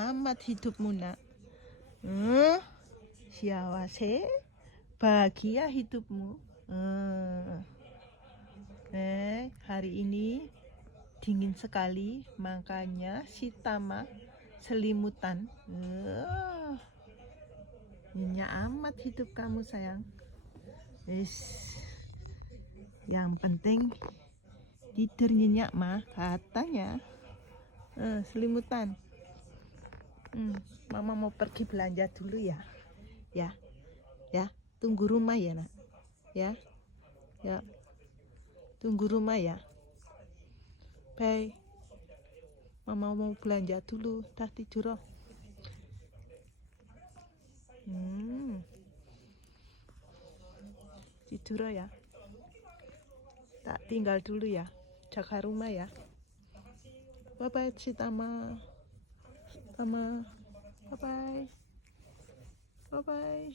amat hidupmu nak. Siawase, bahagia hidupmu. Hari ini dingin sekali, makanya si Tama selimutan. Nyenyak amat hidup kamu sayang. Yang penting tidur nyenyak mah katanya. Selimutan. Mama mau pergi belanja dulu ya. Ya. Tunggu rumah ya nak. Ya. Tunggu rumah ya. Bye. Mama mau belanja dulu. Dah tidur. Tidur ya. Tak tinggal dulu ya. Jaga rumah ya. Bye bye si Tama. Bye bye.